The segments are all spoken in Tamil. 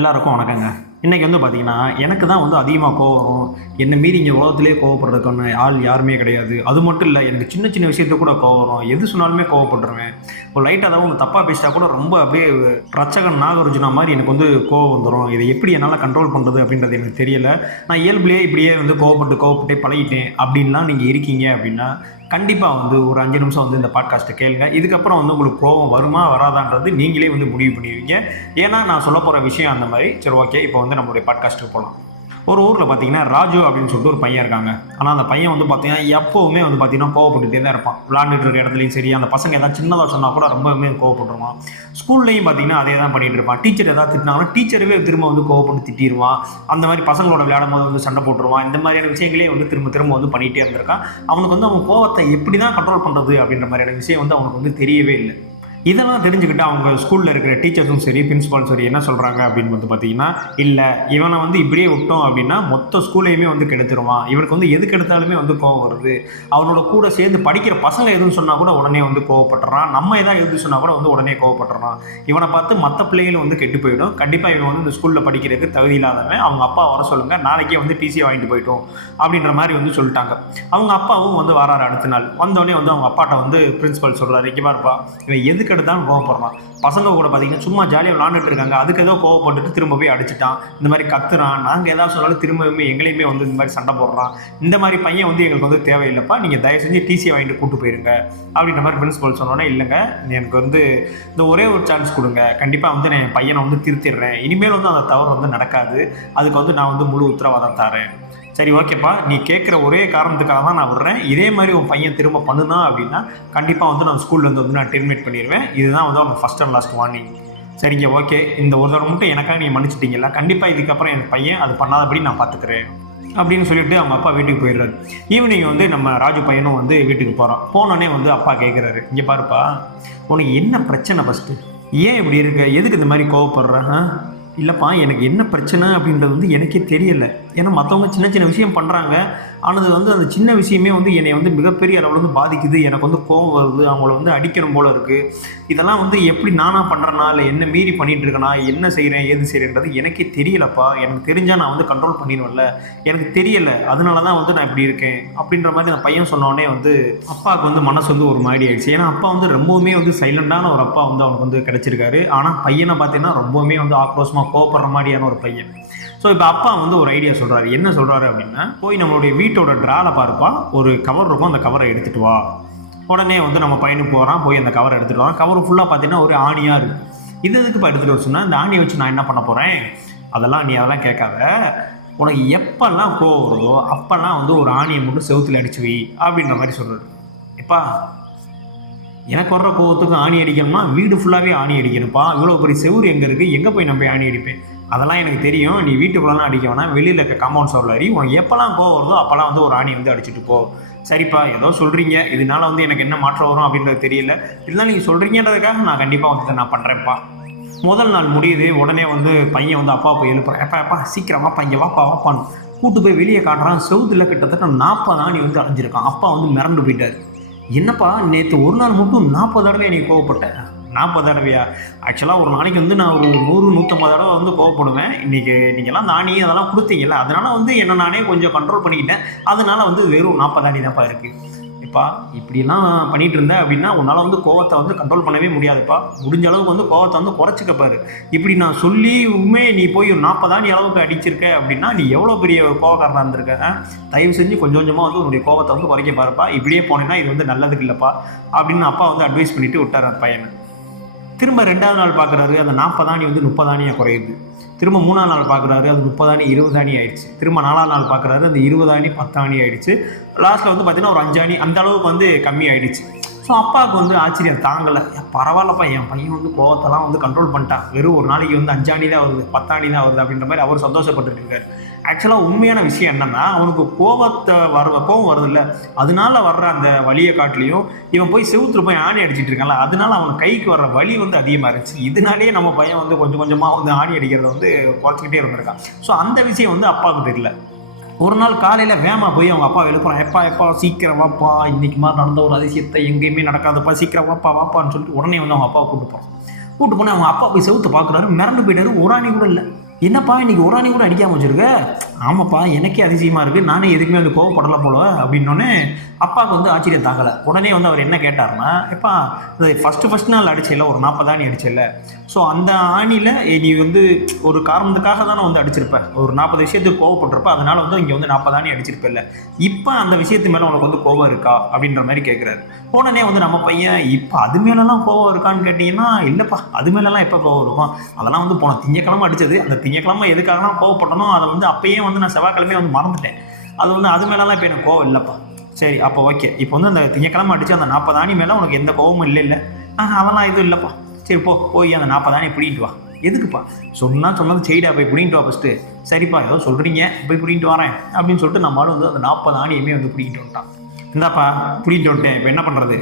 எல்லாருக்கும் வணக்கங்க. இன்றைக்கி வந்து பார்த்திங்கன்னா எனக்கு தான் வந்து அதிகமாக கோவம் வரும். என்னை மீறி இங்கே உலகத்திலே கோவப்படுறதுக்கான ஆள் யாருமே கிடையாது. அது மட்டும் இல்லை எனக்கு சின்ன சின்ன விஷயத்துக்கு கூட கோவம் வரும். எது சொன்னாலுமே கோவப்படுறேன் ஒரு லைட்டாக தான் ஒன்று தப்பாக பேசிட்டா கூட ரொம்ப அப்படியே ரச்சகன் நாகர்ஜுனா மாதிரி எனக்கு வந்து கோவம் வந்துடும் இதை எப்படி என்னால் கண்ட்ரோல் பண்ணுறது அப்படின்றது எனக்கு தெரியல. நான் இயல்புலேயே இப்படியே வந்து கோவப்பட்டு கோவப்பட்டே பழகிட்டேன். அப்படின்லாம் நீங்கள் இருக்கீங்க அப்படின்னா கண்டிப்பாக வந்து ஒரு அஞ்சு நிமிஷம் வந்து இந்த பாட்காஸ்ட்டை கேளுங்க. இதுக்கப்புறம் வந்து உங்களுக்கு கோவம் வருமா வராதான்றது நீங்களே வந்து முடிவு பண்ணிடுவீங்க. ஏன்னா நான் சொல்ல போகிற விஷயம் அந்த மாதிரி. சரி ஓகே இப்போ வந்து நம்மளுடைய பாட்காஸ்ட்டுக்கு போகலாம் ஒரு ஊரில் பார்த்தீங்கன்னா ராஜு அப்படின்னு சொல்லிட்டு ஒரு பையன் இருக்காங்க. ஆனால் அந்த பையன் வந்து பார்த்தீங்கன்னா எப்போவுமே வந்து பார்த்தீங்கன்னா கோவப்பட்டுகிட்டே தான் இருப்பான். விளாண்டுட்டு இருக்க இடத்துலையும் சரி அந்த பசங்க ஏதாவது சின்னதாக சொன்னால் கூட ரொம்பவுமே கோவப்பட்டுருவான். ஸ்கூல்லையும் பார்த்தீங்கன்னா அதே தான் பண்ணிட்டு இருப்பான். டீச்சர் ஏதாவது திட்டினாங்கன்னா டீச்சரவே திரும்ப வந்து கோவப்பட்டு திட்டிடுவான் அந்த மாதிரி பசங்களோட விளையாடும் போது வந்து சண்டை போட்டுருவான். இந்த மாதிரியான விஷயங்களே வந்து திரும்ப திரும்ப வந்து பண்ணிகிட்டே இருந்திருக்கான். அவனுக்கு வந்து அவன் கோவத்தை எப்படி தான் கண்ட்ரோல் பண்ணுறது அப்படின்ற மாதிரியான விஷயம் வந்து அவனுக்கு வந்து தெரியவே இல்லை. இதெல்லாம் தெரிஞ்சுக்கிட்டு அவங்க ஸ்கூலில் இருக்கிற டீச்சர்ஸும் சரி பிரின்சிபாலும் சரி என்ன சொல்கிறாங்க அப்படின்னு வந்து பார்த்தீங்கன்னா இல்லை இவனை வந்து இப்படியே விட்டோம் அப்படின்னா மொத்த ஸ்கூலையுமே வந்து கெடுத்துருவான். இவனுக்கு வந்து எதுக்கு எடுத்தாலுமே வந்து கோவம் வருது. அவனோட கூட சேர்ந்து படிக்கிற பசங்க எதுவும் சொன்னால் கூட உடனே வந்து கோவப்படுறான் நம்ம எதாவது எது சொன்னால் கூட வந்து உடனே கோவப்படுறான் இவனை பார்த்து மற்ற பிள்ளைகளும் வந்து கெட்டு போயிடும். கண்டிப்பாக இவன் வந்து இந்த ஸ்கூலில் படிக்கிறதுக்கு தகுதி இல்லாதவன். அவங்க அப்பா வர சொல்லுங்கள் நாளைக்கே வந்து டிசி வாங்கிட்டு போயிட்டோம் அப்படின்ற மாதிரி வந்து சொல்லிட்டாங்க. அவங்க அப்பாவும் வந்து வராரு அடுத்த நாள். வந்தோடனே வந்து அவங்க அப்பாட்ட வந்து பிரின்சிபல் சொல்கிறாரு இங்கே பாருப்பா இவன் எதுக்கு எடுத்தாலும் கோவப்படுறான் பசங்க கூட பார்த்தீங்கன்னா சும்மா ஜாலியாக விளாண்டுட்டு இருக்காங்க. அதுக்கு ஏதோ கோவப்பட்டுட்டு திரும்ப போய் அடிச்சிட்டான். இந்த மாதிரி கத்துறான். நாங்கள் ஏதாவது சொன்னாலும் திரும்பவுமே எங்களையுமே வந்து இந்த மாதிரி சண்டை போடுறான். இந்த மாதிரி பையன் வந்து எங்களுக்கு வந்து தேவையில்லைப்பா. நீங்கள் தயவு செஞ்சு டிசியை வாங்கிட்டு கூட்டு போயிருங்க. அப்படின்ற மாதிரி பிரின்ஸிபல் சொன்னோன்னே இல்லைங்க எனக்கு வந்து இந்த ஒரே ஒரு சான்ஸ் கொடுங்க. கண்டிப்பாக வந்து நான் என் பையனை வந்து திருத்திடுறேன். இனிமேல் வந்து அந்த தவறு வந்து நடக்காது. அதுக்கு வந்து நான் வந்து முழு உத்தரவாதம் தரேன். சரி ஓகேப்பா. நீ கேட்குற ஒரே காரணத்துக்காக தான் நான் விடுறேன். இதே மாதிரி உன் பையன் திரும்ப பண்ணுனா அப்படின்னா கண்டிப்பாக வந்து நான் ஸ்கூல்லேருந்து வந்து நான் டெர்மினேட் பண்ணிடுவேன். இதுதான் வந்து அவங்க ஃபஸ்ட் அண்ட் லாஸ்ட் வார்னிங் சரிங்க ஓகே இந்த ஒரு தடவை மட்டும் எனக்காக நீங்கள் மன்னிச்சிட்டிங்களா கண்டிப்பாக இதுக்கப்புறம் என் பையன் அது பண்ணாதபடி நான் பார்த்துக்கிறேன் அப்படின்னு சொல்லிட்டு அவங்க அப்பா வீட்டுக்கு போயிடுறாரு. ஈவினிங் வந்து நம்ம ராஜு பையனும் வந்து வீட்டுக்கு போகிறோம் போனோடனே வந்து அப்பா கேட்குறாரு இங்கே பாருப்பா உனக்கு என்ன பிரச்சனை ஃபஸ்ட்டு ஏன் இப்படி இருக்க? எதுக்கு இந்த மாதிரி கோவப்படுற? இல்லைப்பா எனக்கு என்ன பிரச்சனை அப்படின்றது வந்து எனக்கே தெரியலை. ஏன்னா மற்றவங்க சின்ன சின்ன விஷயம் பண்ணுறாங்க ஆனால் வந்து அந்த சின்ன விஷயமே வந்து என்னை வந்து மிகப்பெரிய அளவில் வந்து பாதிக்குது. எனக்கு வந்து கோவம் வருது. அவங்கள வந்து அடிக்கணும் போல் இருக்குது இதெல்லாம் வந்து எப்படி நானாக பண்ணுறேனா இல்லை என்ன மீறி பண்ணிகிட்ருக்கேனா என்ன செய்கிறேன் ஏது செய்கிறேன்றது எனக்கே தெரியலப்பா. எனக்கு தெரிஞ்சால் நான் வந்து கண்ட்ரோல் பண்ணிடுவேன்ல. எனக்கு தெரியல. அதனால தான் வந்து நான் இப்படி இருக்கேன். அப்படின்ற மாதிரி அந்த பையன் சொன்னோடனே வந்து அப்பாவுக்கு வந்து மனசு வந்து ஒரு மாதிரி ஆயிடுச்சு. ஏன்னா அப்பா வந்து ரொம்பவுமே வந்து சைலண்டான ஒரு அப்பா வந்து அவனுக்கு வந்து கிடச்சிருக்காரு. ஆனால் பையனை பார்த்தீங்கன்னா ரொம்பவுமே வந்து ஆக்ரோஷமாக கோவப்படுற மாதிரியான ஒரு பையன். ஸோ இப்போ அப்பா வந்து ஒரு ஐடியா சொல்கிறாரு என்ன சொல்கிறாரு அப்படின்னா போய் நம்மளுடைய வீட்டோட ட்ரால பார்ப்பா ஒரு கவர் இருக்கும். அந்த கவரை எடுத்துகிட்டு வா. உடனே வந்து நம்ம பையனுக்கு போகிறான் போய் அந்த கவரை எடுத்துகிட்டு வரான் கவர் ஃபுல்லாக பார்த்தீங்கன்னா ஒரு ஆணியாக இருக்குது இது எதுக்கு எடுத்துகிட்டு வர சொன்னால் இந்த ஆணியை வச்சு நான் என்ன பண்ண போகிறேன் அதெல்லாம் நீ அதெல்லாம் கேட்காத. உனக்கு எப்பெல்லாம் கோவம் வருதோ அப்போல்லாம் வந்து ஒரு ஆணியை மட்டும் செவுத்தில் அடிச்சு வை அப்படின்ற மாதிரி சொல்கிறாரு எப்பா எனக்கு வர்ற கோவத்துக்கு ஆணி அடிக்கணும்னா வீடு ஃபுல்லாகவே ஆணி அடிக்கணும்ப்பா. இவ்வளோ பெரிய செவுரு எங்கே இருக்குது எங்கே போய் நம்ம போய் ஆணி அடிப்பேன்? அதெல்லாம் எனக்கு தெரியும். நீ வீட்டுக்குள்ளலாம் அடிக்க வேணாம். வெளியில் இருக்க காம்பவுண்ட் சவுரில் அறி உனக்கு எப்போல்லாம் கோவம் வருதோ அப்போல்லாம் வந்து ஒரு ஆணி வந்து அடிச்சுட்டு போ. சரிப்பா ஏதோ சொல்கிறீங்க இதனால வந்து எனக்கு என்ன மாற்றம் வரும் அப்படின்றது தெரியல. இதெல்லாம் நீங்கள் சொல்கிறீங்கன்றதுக்காக நான் கண்டிப்பாக வந்து நான் பண்ணுறேன்ப்பா முதல் நாள் முடியுது. உடனே வந்து பையன் வந்து அப்பா போய் எழுப்புறேன். எப்பா எப்பா சீக்கிரம் வாப்பா வாப்பா வாப்பான்னு. கூட்டு போய் வெளியே காட்டுறான். செவுத்தில் கிட்டத்தட்ட நாற்பது ஆணி வந்து அடைஞ்சிருக்கான். அப்பா வந்து மிரண்டு போயிட்டார். என்னப்பா நேற்று ஒரு நாள் மட்டும் நாற்பது தடவை நீ கோவப்பட்டேன். நாற்பது தடவையா? ஆக்சுவலாக ஒரு நாளைக்கு வந்து நான் ஒரு நூறு நூற்றம்பது தடவை வந்து கோவப்படுவேன். இன்றைக்கி நீங்கள்லாம் தானி அதெல்லாம் கொடுத்தீங்கல்ல. அதனால் வந்து என்ன நானே கொஞ்சம் கண்ட்ரோல் பண்ணிக்கிட்டேன். அதனால் வந்து வெறும் நாற்பது தானி தான்ப்பா இருக்குது இப்பா இப்படிலாம் பண்ணிகிட்டு இருந்தேன் அப்படின்னா உன்னால் வந்து கோவத்தை வந்து கண்ட்ரோல் பண்ணவே முடியாதுப்பா. முடிஞ்ச அளவுக்கு வந்து கோவத்தை வந்து குறைச்சிக்கப்பாரு இப்படி நான் சொல்லி உண்மை நீ போய் ஒரு நாற்பதாணி அளவுக்கு அடிச்சிருக்க அப்படின்னா நீ எவ்வளோ பெரிய கோவக்காரனாக இருந்திருக்க தயவு செஞ்சு கொஞ்சம் கொஞ்சமாக வந்து உன்னுடைய கோவத்தை வந்து குறைக்க பாருப்பா. இப்படியே போனேன்னா இது வந்து நல்லதுக்கு இல்லைப்பா அப்படின்னு அப்பா வந்து அட்வைஸ் பண்ணிவிட்டு விட்டார் பையனை. திரும்ப ரெண்டாவது நாள் பார்க்குறாரு அந்த நாற்பதாணி வந்து முப்பதாணியாக குறையுது. திரும்ப மூணாவது நாள் பார்க்குறாரு அது முப்பதாணி இருபதாணி ஆயிடுச்சு. திரும்ப நாலாம் நாள் பார்க்குறாரு அந்த இருபதாணி பத்தாணி ஆயிடுச்சு. லாஸ்ட்டில் வந்து பார்த்தீங்கன்னா ஒரு அஞ்சாணி அந்த அளவுக்கு வந்து கம்மி ஆயிடுச்சு. ஸோ அப்பாவுக்கு வந்து ஆச்சரியம். தாங்கலை. பரவாயில்லப்பா என் பையன் வந்து கோவத்தெல்லாம் வந்து கண்ட்ரோல் பண்ணிட்டான். வெறும் ஒரு நாளைக்கு வந்து அஞ்சாணி தான் வருது பத்தாணி தான் வருது அப்படின்ற மாதிரி அவர் சந்தோஷப்பட்டுட்டு இருக்காரு. ஆக்சுவலாக உண்மையான விஷயம் என்னன்னா அவனுக்கு கோவத்தை வர கோவம் வருதுல்ல. அதனால வர்ற அந்த வலியை காட்டிலையும் இவன் போய் செவுத்துட்டு போய் ஆணி அடிச்சிட்டு இருக்கான்ல அதனால அவன் கைக்கு வர்ற வலி வந்து அதிகமாக இருந்துச்சு இதனாலேயே நம்ம பையன் வந்து கொஞ்சம் கொஞ்சமாக வந்து ஆணி அடிக்கிறத வந்து குறைச்சிக்கிட்டே இருந்திருக்கான். ஸோ அந்த விஷயம் வந்து அப்பாவுக்கு தெரியல. ஒரு நாள் காலையில் வேமா போய் அவங்க அப்பா எழுப்புறான் எப்பா எப்பா சீக்கிரம் வாப்பா. இன்னைக்கு மாதிரி நடந்த ஒரு அதிசயத்தை எங்கேயுமே நடக்காதப்பா. சீக்கிரம் வாப்பா வாப்பான்னு சொல்லிட்டு உடனே வந்து அவங்க அப்பாவை கூப்பிட்டு போகிறான் கூப்பிட்டு போனால் அவங்க அப்பா போய் செவுத்து பார்க்குறாரு. மிரண்டு போயிட்டாரு. ஒரு ஆணி கூட இல்லை. என்னப்பா இன்னைக்கு ஒரு அணி கூட அடிக்காமல் வச்சிருக்க? ஆமாப்பா எனக்கே அதிசயமாக இருக்குது நானே எதுக்குமே வந்து கோவப்படலை போல அப்படின்னோடனே அப்பாவுக்கு வந்து ஆச்சரியம் தாங்கலை. உடனே வந்து அவர் என்ன கேட்டாருன்னா எப்பா ஃபஸ்ட்டு ஃபஸ்ட் நாள் அடிச்சல ஒரு நாற்பது ஆணி அடிச்சல ஸோ அந்த ஆணியில் நீ வந்து ஒரு காரணத்துக்காக தானே வந்து அடிச்சிருப்ப. ஒரு நாற்பது விஷயத்துக்கு கோவப்பட்டிருப்ப. அதனால் வந்து இங்கே வந்து நாற்பது ஆணி அடிச்சிருப்பில்ல. இப்போ அந்த விஷயத்து மேலே உனக்கு வந்து கோவம் இருக்கா? அப்படின்ற மாதிரி கேட்குறாரு உடனே வந்து நம்ம பையன் இப்போ அது மேலெலாம் கோவம் இருக்கான்னு கேட்டிங்கன்னா இல்லைப்பா அது மேலெல்லாம் எப்போ கோவம் இருக்கும் அதெல்லாம் வந்து போன திங்கக்கிழமை அடித்தது அந்த திங்கக்கிழமை எதுக்காகலாம் கோவப்பட்டனோ அதை வந்து அப்பயே வந்து நான் செவ்வாய்க்கிழமையே வந்து மறந்துட்டேன். அது வந்து அது மேலெல்லாம் இப்போ எனக்கு கோவம் இல்லைப்பா. சரி அப்போ ஓகே இப்போ வந்து அந்த திங்கக்கிழமை அடிச்சு அந்த நாற்பது ஆணி மேலே உனக்கு எந்த கோவமும் இல்லை இல்லை. ஆ அதெல்லாம் எதுவும் இல்லைப்பா. சரி போ போய் அந்த நாற்பது ஆணி பிடிக்கிட்டு வா. எதுக்குப்பா? சொன்னால் சொன்னது செய்டா போய் பிடிங்கிட்டு வா ஃபஸ்ட்டு சரிப்பா ஏதோ சொல்கிறீங்க போய் பிடிங்கிட்டு வரேன் அப்படின்னு சொல்லிட்டு நம்மளால வந்து அந்த நாற்பது ஆணியுமே வந்து பிடிக்கிட்டு வந்துட்டான். இந்தாப்பா பிடிக்கிட்டு வந்துட்டேன் இப்போ என்ன பண்ணுறது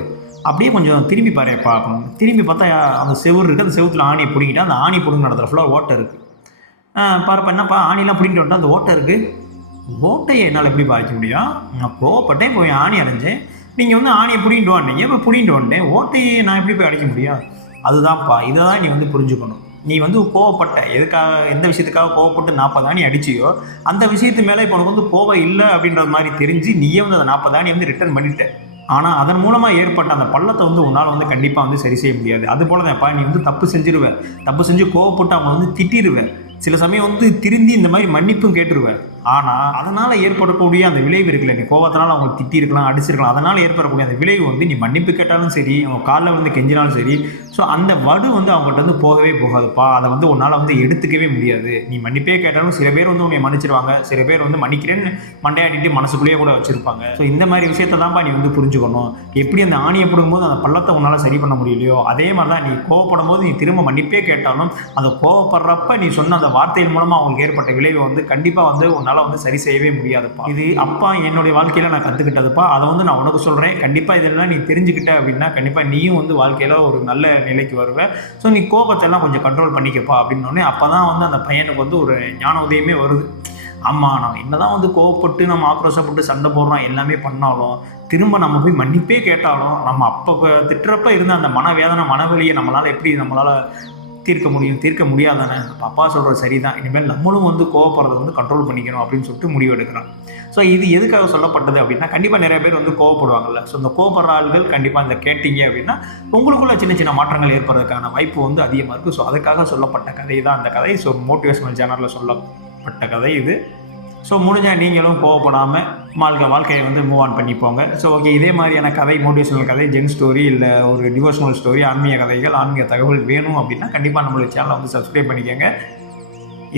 அப்படியே கொஞ்சம் திரும்பி பாரு பார்க்கணும் திரும்பி பார்த்தா அந்த செவுர் இருக்குது அந்த செவுத்துல ஆணியை பிடிக்கிட்டா அந்த ஆணி பிடுங்க நடத்துகிற ஃபுல்லாக ஓட்டை இருக்குது பாருப்பா என்னப்பா ஆணிலாம் பிடிங்கிட்டு வந்துட்டா அந்த ஓட்டை இருக்குது ஓட்டையை என்னால் எப்படி பாதிக்க முடியும்? நான் கோவப்பட்டேன் போய் ஆணி அடைஞ்சேன் நீங்கள் வந்து ஆணியை பிடிங்கிட்டு வாண்டீங்க இப்போ பிடிங்கிட்டு வந்துட்டேன் ஓட்டையை நான் எப்படி போய் அடைக்க முடியும்? அதுதான்ப்பா இதை தான் நீ வந்து புரிஞ்சுக்கணும். நீ வந்து கோவப்பட்ட எதுக்காக எந்த விஷயத்துக்காக கோவப்பட்டு நாற்பது ஆணி அடிச்சியோ அந்த விஷயத்து மேலே இப்போ உனக்கு வந்து கோவம் இல்லை அப்படின்றது மாதிரி தெரிஞ்சு நீயே வந்து அந்த நாற்பது ஆணி வந்து ரிட்டர்ன் பண்ணிட்ட. ஆனால் அதன் மூலமாக ஏற்பட்ட அந்த பள்ளத்தை வந்து உன்னால் வந்து கண்டிப்பாக வந்து சரி செய்ய முடியாது. அது போல தான்ப்பா நீ வந்து தப்பு செஞ்சிருவேன் தப்பு செஞ்சு கோவப்பட்டு அவங்க வந்து திட்டிடுவேன் சில சமயம் வந்து திருந்தி இந்த மாதிரி மன்னிப்பும் கேட்டுருவேன். ஆனால் அதனால் ஏற்படக்கூடிய அந்த விளைவு இருக்குல்ல நீ கோவத்தினால அவங்க திட்டிருக்கலாம் அடிச்சிருக்கலாம் அதனால் ஏற்படக்கூடிய அந்த விளைவு வந்து நீ மன்னிப்பு கேட்டாலும் சரி அவங்க காலில் வந்து கெஞ்சினாலும் சரி ஸோ அந்த வடு வந்து அவங்கள்ட்ட வந்து போகவே போகாதுப்பா. அதை வந்து உன்னால் வந்து எடுத்துக்கவே முடியாது. நீ மன்னிப்பே கேட்டாலும் சில பேர் வந்து உன்னை மன்னிச்சிருவாங்க. சில பேர் வந்து மன்னிக்கிறேன்னு மண்டையாடிட்டு மனசுக்குள்ளேயே கூட வச்சிருப்பாங்க. ஸோ இந்த மாதிரி விஷயத்த தான்ப்பா நீ வந்து புரிஞ்சுக்கணும். எப்படி அந்த ஆணியை போடும்போது அந்த பள்ளத்தை உன்னால் சரி பண்ண முடியலையோ அதே மாதிரி தான் நீ கோவப்படும் போது நீ திரும்ப மன்னிப்பே கேட்டாலும் அந்த கோவப்படுறப்ப நீ சொன்ன அந்த வார்த்தையின் மூலமாக அவங்களுக்கு ஏற்பட்ட விளைவை வந்து கண்டிப்பாக வந்து உன்னால் வந்து சரி செய்யவே முடியாதுப்பா. இது அப்பா என்னுடைய வாழ்க்கையில் நான் கற்றுக்கிட்டதுப்பா அதை வந்து நான் உனக்கு சொல்கிறேன் கண்டிப்பாக இதெல்லாம் நீ தெரிஞ்சுக்கிட்ட அப்படின்னா கண்டிப்பாக நீயும் வந்து வாழ்க்கையில் ஒரு நல்ல நிலைக்கு வருவ. ஸோ நீ கோபத்தெல்லாம் கொஞ்சம் கண்ட்ரோல் பண்ணிக்கப்பா அப்படின்னோடனே அப்போ தான் வந்து அந்த பையனுக்கு வந்து ஒரு ஞான உதயமே வருது. ஆமாம் நம்ம என்னதான் வந்து கோவப்பட்டு நம்ம ஆக்ரோஷப்பட்டு சண்டை போடுறோம் எல்லாமே பண்ணாலும் திரும்ப நம்ம போய் மன்னிப்பே கேட்டாலும் நம்ம அப்போ திட்டுறப்ப இருந்த அந்த மனவேதனை மனவலியை நம்மளால் எப்படி நம்மளால் தீர்க்க முடியும் தீர்க்க முடியாதானே? அப்ப அப்பா சொல்கிறது சரிதான். இனிமேல் நம்மளும் வந்து கோவப்படுறதை வந்து கண்ட்ரோல் பண்ணிக்கணும் அப்படின்னு சொல்லிட்டு முடிவு ஸோ இது எதுக்காக சொல்லப்பட்டது அப்படின்னா கண்டிப்பாக நிறைய பேர் வந்து கோவப்படுவாங்கல்ல. ஸோ இந்த கோவப்படுற ஆள்கள் கண்டிப்பாக இந்த கேட்டீங்க அப்படின்னா உங்களுக்குள்ள சின்ன சின்ன மாற்றங்கள் ஏற்படுறதுக்கான வாய்ப்பு வந்து அதிகமாக இருக்குது ஸோ அதுக்காக சொல்லப்பட்ட கதை தான் அந்த கதை. ஸோ மோட்டிவேஷனல் சேனலில் சொல்லப்பட்ட கதை இது. ஸோ முடிஞ்சால் நீங்களும் கோவப்படாமல் வாழ்க்கை வாழ்க்கையை வந்து மூவ் ஆன் பண்ணிப்போங்க ஸோ ஓகே இதே மாதிரியான கதை மோட்டிவேஷனல் கதை ஜென் ஸ்டோரி இல்லை ஒரு டிவோஷனல் ஸ்டோரி ஆன்மீக கதைகள் ஆன்மீக தகவல் வேணும் அப்படின்னா கண்டிப்பாக நம்மளுடைய சேனலை வந்து சப்ஸ்கிரைப் பண்ணிக்கோங்க.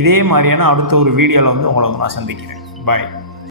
இதே மாதிரியான அடுத்த ஒரு வீடியோவில் வந்து உங்களை வந்து நான் சந்திக்கிறேன். பாய்